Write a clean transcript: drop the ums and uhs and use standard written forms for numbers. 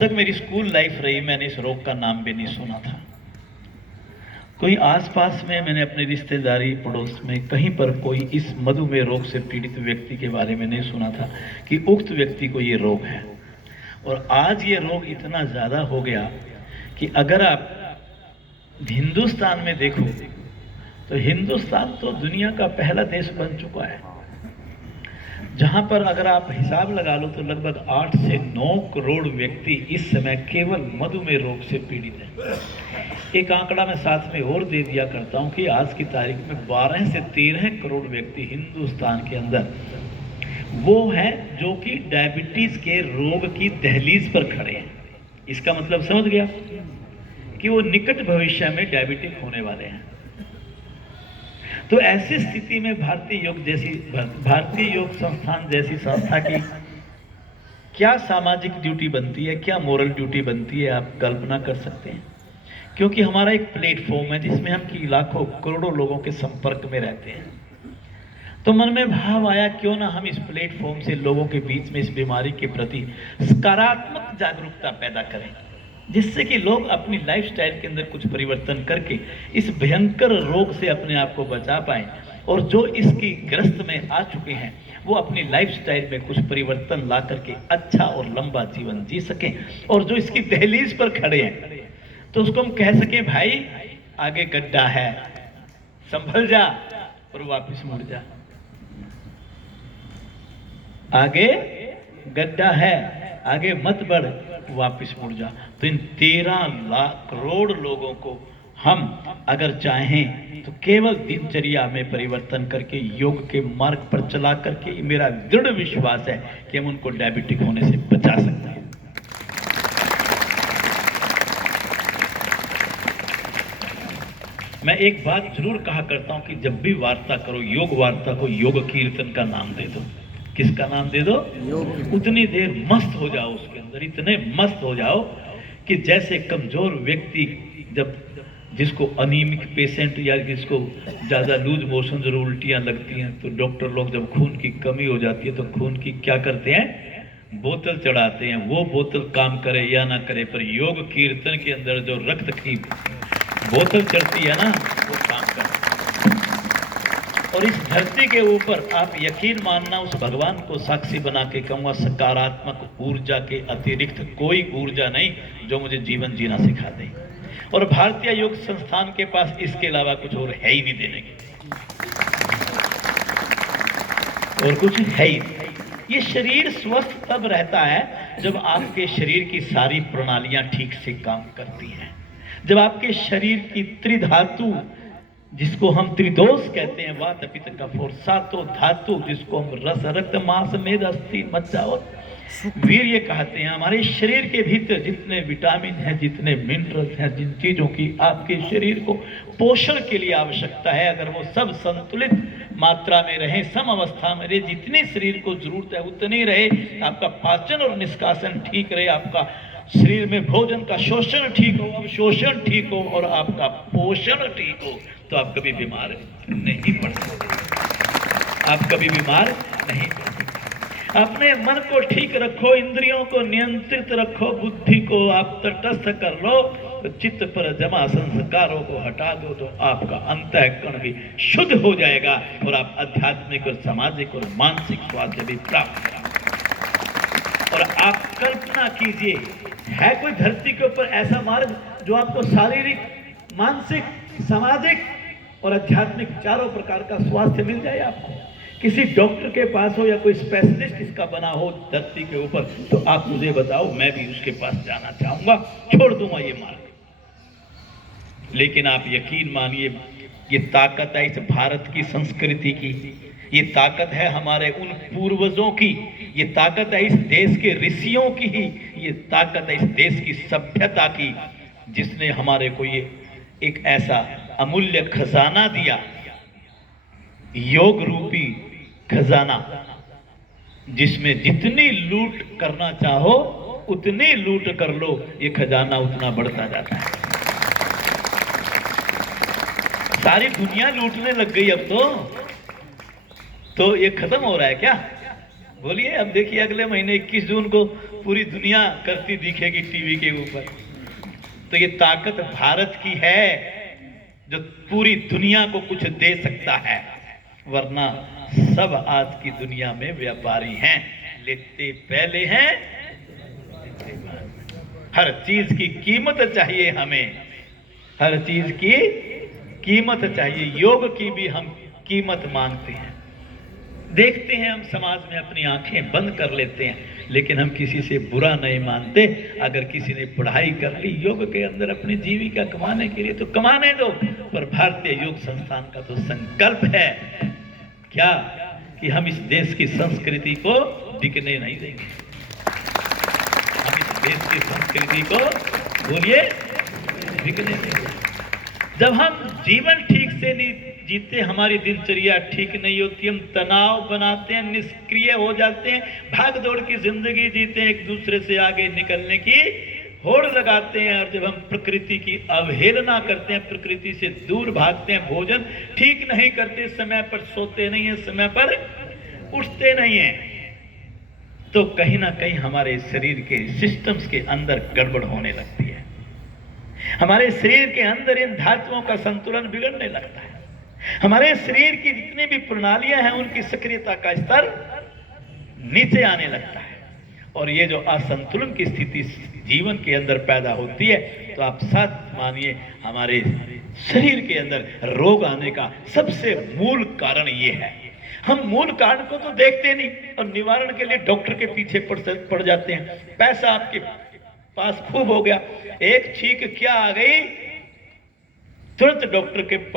तक मेरी school life रही, मैंने इस रोग का नाम भी नहीं सुना था। कोई आसपास में मैंने अपनी रिश्तेदारी पड़ोस में कहीं पर कोई इस मधुमेह रोग से पीड़ित व्यक्ति के बारे में नहीं सुना था कि उक्त व्यक्ति को ये रोग है। और आज ये रोग इतना ज़्यादा हो गया कि अगर आप हिंदुस्तान में देखो तो हिंदुस्तान तो दुनिया का पहला देश बन चुका है, जहां पर अगर आप हिसाब लगा लो तो लगभग 8 से 9 करोड़ व्यक्ति इस समय केवल मधुमेह रोग से पीड़ित हैं। एक आंकड़ा मैं साथ में और दे दिया करता हूं कि आज की तारीख में 12 से 13 करोड़ व्यक्ति हिंदुस्तान के अंदर वो हैं जो कि डायबिटीज के रोग की दहलीज पर खड़े हैं। इसका मतलब समझ गया कि वो निकट भविष्य में डायबिटिक होने वाले हैं। तो ऐसी स्थिति में भारतीय योग संस्थान जैसी संस्था की क्या सामाजिक ड्यूटी बनती है, क्या मोरल ड्यूटी बनती है, आप कल्पना कर सकते हैं। क्योंकि हमारा एक प्लेटफॉर्म है जिसमें हम की लाखों करोड़ों लोगों के संपर्क में रहते हैं। तो मन में भाव आया क्यों ना हम इस प्लेटफॉर्म से लोगों के बीच में इस बीमारी के प्रति सकारात्मक जागरूकता पैदा करें, जिससे कि लोग अपनी लाइफस्टाइल के अंदर कुछ परिवर्तन करके इस भयंकर रोग से अपने आप को बचा पाएं, और जो इसकी ग्रस्त में आ चुके हैं वो अपनी लाइफस्टाइल में कुछ परिवर्तन ला करके अच्छा और लंबा जीवन जी सकें, और जो इसकी दहलीज पर खड़े हैं तो उसको हम कह सकें भाई आगे गड्ढा है, संभल जा और वापस मुड़ जा। आगे गड्ढा है, आगे मत बढ़, वापस मुड़ जा। तो इन 13 लाख करोड़ लोगों को हम अगर चाहें तो केवल दिनचर्या में परिवर्तन करके योग के मार्ग पर चला करके मेरा दृढ़ विश्वास है कि हम उनको डायबिटिक होने से बचा सकते हैं। मैं एक बात जरूर कहा करता हूं कि जब भी वार्ता करो योग वार्ता को योग कीर्तन का नाम दे दो। किसका नाम दे दो? योग। उतनी देर मस्त हो जाओ उसके अंदर, इतने मस्त हो जाओ कि जैसे कमजोर व्यक्ति जब जिसको अनीमिक पेशेंट या जिसको ज़्यादा लूज मोशन और उल्टियाँ लगती हैं तो डॉक्टर लोग जब खून की कमी हो जाती है तो खून की क्या करते हैं, बोतल चढ़ाते हैं। वो बोतल काम करे या ना करे, पर योग कीर्तन के अंदर जो रक्त की बोतल चढ़ती है ना वो काम करती है। और इस धरती के ऊपर आप यकीन मानना, उस भगवान को साक्षी बना के कहूँगा, सकारात्मक ऊर्जा के अतिरिक्त कोई ऊर्जा नहीं जो मुझे जीवन जीना सिखा दे। और भारतीय योग संस्थान के पास इसके अलावा कुछ और है ही नहीं देने के, और कुछ है ही नहीं। ये शरीर स्वस्थ तब रहता है जब आपके शरीर की सारी प्रणालियां ठीक से काम करती हैं, जब आपके शरीर की त्रिधातु जिसको हम त्रिदोष कहते हैं, वात पित्त कफ और सातों धातु जिसको हम रस रक्त मांस मेद अस्थि मज्जा और वीर्य कहते हैं, हमारे शरीर के भीतर जितने विटामिन हैं, जितने मिनरल्स हैं, जिन चीजों की आपके शरीर को पोषण के लिए आवश्यकता है, अगर वो सब संतुलित मात्रा में रहे, सम अवस्था में रहे, जितनी शरीर को जरूरत है उतनी रहे, आपका पाचन और निष्कासन ठीक रहे, आपका शरीर में भोजन का शोषण ठीक हो, अवशोषण ठीक हो और आपका पोषण ठीक हो, तो आप कभी बीमार नहीं पड़ सकते। आप कभी बीमार नहीं पड़ सकते। अपने मन को ठीक रखो, इंद्रियों को नियंत्रित रखो, बुद्धि को आप तटस्थ कर लो, तो चित्त पर जमा संस्कारों को हटा दो तो आपका अंतःकरण भी शुद्ध हो जाएगा और आप आध्यात्मिक और सामाजिक और मानसिक स्वास्थ्य भी प्राप्त करेंगे। और आप कल्पना कीजिए, है कोई धरती के ऊपर ऐसा मार्ग जो आपको शारीरिक, मानसिक, सामाजिक और आध्यात्मिक चारों प्रकार का स्वास्थ्य मिल जाए? आपको किसी डॉक्टर के पास हो या कोई स्पेशलिस्ट इसका बना हो धरती के ऊपर, तो आप मुझे बताओ, मैं भी उसके पास जाना चाहूंगा, छोड़ दूंगा ये मार्ग। लेकिन आप यकीन मानिए, ये ताकत है इस भारत की संस्कृति की, ये ताकत है हमारे उन पूर्वजों की, ये ताकत है इस देश के ऋषियों की, ये ताकत है इस देश की सभ्यता की, जिसने हमारे को ये एक ऐसा अमूल्य खजाना दिया, योग रूपी खजाना, जिसमें जितनी लूट करना चाहो उतनी लूट कर लो, ये खजाना उतना बढ़ता जाता है। सारी दुनिया लूटने लग गई अब तो ये खत्म हो रहा है क्या? बोलिए, अब देखिए अगले महीने 21 जून को पूरी दुनिया करती दिखेगी टीवी के ऊपर। तो ये ताकत भारत की है जो पूरी दुनिया को कुछ दे सकता है, वरना सब आज की दुनिया में व्यापारी हैं, लेते पहले हैं देते बाद। हर चीज की कीमत चाहिए हमें, हर चीज की कीमत चाहिए। योग की भी हम कीमत मांगते हैं। देखते हैं हम समाज में, अपनी आंखें बंद कर लेते हैं, लेकिन हम किसी से बुरा नहीं मानते। अगर किसी ने पढ़ाई कर ली योग के अंदर अपनी जीविका कमाने के लिए तो कमाने दो, पर भारतीय योग संस्थान का तो संकल्प है क्या कि हम इस देश की संस्कृति को बिकने नहीं देंगे। हम इस देश की संस्कृति को, बोलिए, बिकने देंगे। जब हम जीवन ठीक से नहीं जीते, हमारी दिनचर्या ठीक नहीं होती, हम तनाव बनाते हैं, निष्क्रिय हो जाते हैं, भाग दौड़ की जिंदगी जीते हैं, एक दूसरे से आगे निकलने की होड़ लगाते हैं, और जब हम प्रकृति की अवहेलना करते हैं, प्रकृति से दूर भागते हैं, भोजन ठीक नहीं करते, समय पर सोते नहीं हैं, समय पर उठते नहीं हैं, तो कहीं ना कहीं हमारे शरीर के सिस्टम्स के अंदर गड़बड़ होने लगती है। हमारे शरीर के अंदर इन धातुओं का संतुलन बिगड़ने लगता है। हमारे शरीर की जितनी भी प्रणालियां हैं उनकी सक्रियता का स्तर नीचे आने लगता है, और ये जो असंतुलन की स्थिति जीवन के अंदर पैदा होती है, तो आप सच मानिए हमारे शरीर के अंदर रोग आने का सबसे मूल कारण ये है। हम मूल कारण को तो देखते नहीं, और निवारण के लिए डॉक्टर के पीछे पड़ जाते हैं। पैसा आपके पास खूब हो गया, एक छींक क्या आ गई, तुरंत डॉक्टर के पास